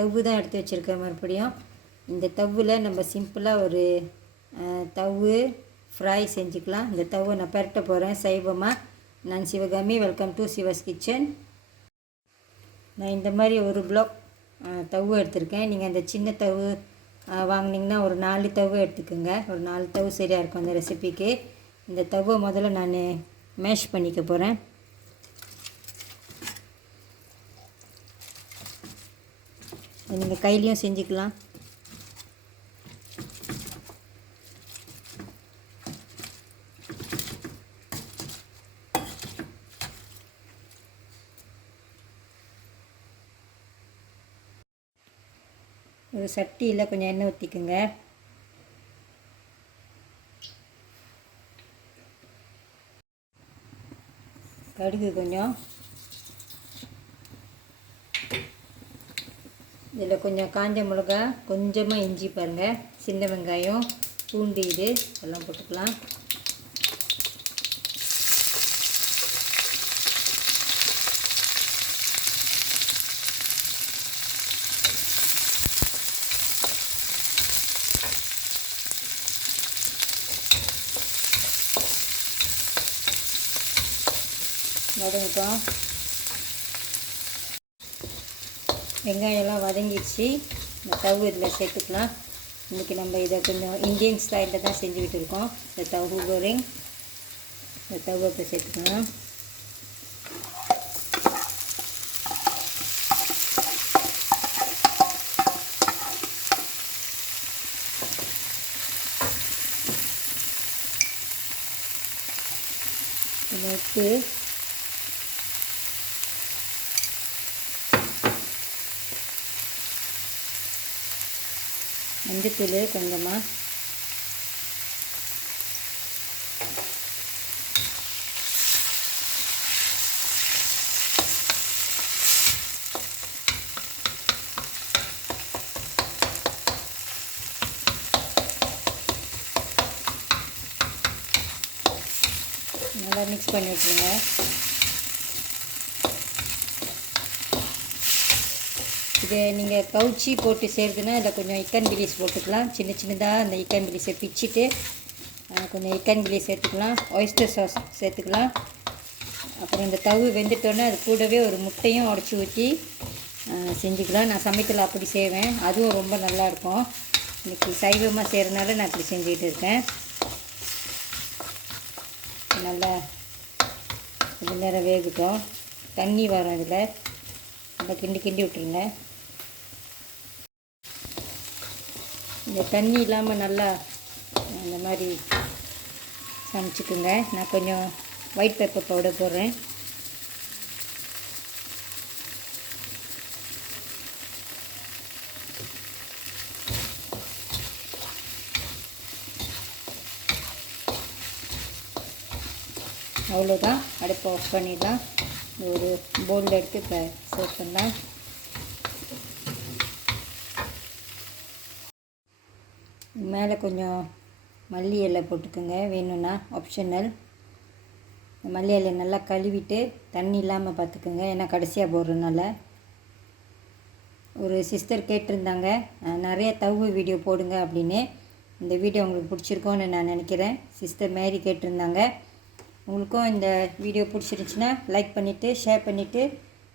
தவ்வு தான் எடுத்து வச்சுருக்கேன். மறுபடியும் இந்த தவ்வில் நம்ம சிம்பிளாக ஒரு தவ்வு ஃப்ரை செஞ்சுக்கலாம். இந்த தவ்வை நான் பரட்ட போகிறேன் சைவமாக. நான் Sivakami, welcome to Siva's kitchen. நான் இந்த மாதிரி ஒரு பிளாக் தவ்வு எடுத்திருக்கேன். நீங்கள் அந்த சின்ன தவ்வு வாங்கினீங்கன்னா ஒரு 4 தவ்வு எடுத்துக்கோங்க. ஒரு 4 தவ்வு சரியாக இருக்கும் அந்த ரெசிபிக்கு. இந்த தவ்வை முதல்ல நான் மேஷ் பண்ணிக்க போகிறேன். நீங்கள் கையிலையும் செஞ்சுக்கலாம். ஒரு சட்டியில் கொஞ்சம் எண்ணெய் ஊற்றிக்குங்க. கடுகு கொஞ்சம், இதில் கொஞ்சம் காஞ்ச மிளகா, கொஞ்சமாக இஞ்சி பாருங்கள், சின்ன வெங்காயம், பூண்டு இது எல்லாம் போட்டுக்கலாம். வதங்கிட்டோம். வெங்காயம்லாம் வதங்கிடுச்சு. இந்த தவு இதில் சேர்த்துக்கலாம். இன்றைக்கி நம்ம இதை கொஞ்சம் இந்தியன் ஸ்டைலில் தான் செஞ்சுக்கிட்டு இருக்கோம். இந்த தவு கோரிங், இந்த தவை இப்போ சேர்த்துக்கலாம். இதை உப்பு, மஞ்சத்தூள் கொஞ்சமாக, நல்லா மிக்ஸ் பண்ணி விட்டுருங்க. இது நீங்கள் கவுச்சி போட்டு செய்கிறதுனா இதில் கொஞ்சம் இக்கன் பிலிஸ் போட்டுக்கலாம். சின்ன சின்னதாக அந்த இக்கன் பிலிஸை பிச்சுட்டு கொஞ்சம் இக்கன் பிலிஸ் சேர்த்துக்கலாம். ஒய்ஸ்டர் சாஸ் சேர்த்துக்கலாம். அப்புறம் இந்த தவு வெந்துட்டோன்னே அது கூடவே ஒரு முட்டையும் உடச்சி ஊற்றி செஞ்சுக்கலாம். நான் சமைக்கல அப்படி செய்வேன், அதுவும் ரொம்ப நல்லாயிருக்கும். இன்றைக்கி சைவமாக செய்கிறதுனால நான் அப்படி செஞ்சுக்கிட்டு இருக்கேன். நல்லா கொஞ்சம் நேரம் வேகட்டும். தண்ணி வரும் இதில், நல்லா கிண்டி கிண்டி விட்டுருங்க. இந்த தண்ணி இல்லாமல் நல்லா இந்த மாதிரி சமைச்சிக்குங்க. நான் கொஞ்சம் ஒயிட் பெப்பர் பவுடர் போடுறேன். அவ்வளோதான், அடுப்பை ஆஃப் பண்ணிடலாம். ஒரு பவுலில் எடுத்து இப்போ சர்வ் பண்ணலாம். மேலே கொஞ்சம் மல்லி இலை போட்டுக்கோங்க, வேணும்னா ஆப்ஷனல். மல்லி இலை நல்லா கழுவிட்டு தண்ணி இல்லாமல் பார்த்துக்கோங்க, ஏன்னா கடைசியாக போடுறதுனால. ஒரு சிஸ்டர் கேட்டிருந்தாங்க நிறைய தவு வீடியோ போடுங்க அப்படின்னு. இந்த வீடியோ உங்களுக்கு பிடிச்சிருக்கோன்னு நான் நினைக்கிறேன். சிஸ்டர் மேரி கேட்டிருந்தாங்க. உங்களுக்கும் இந்த வீடியோ பிடிச்சிருந்துச்சின்னா லைக் பண்ணிவிட்டு ஷேர் பண்ணிவிட்டு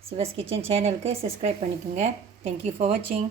சிவாஸ் கிச்சன் சேனலுக்கு சப்ஸ்கிரைப் பண்ணிக்கோங்க. தேங்க்யூ ஃபார் வாட்சிங்.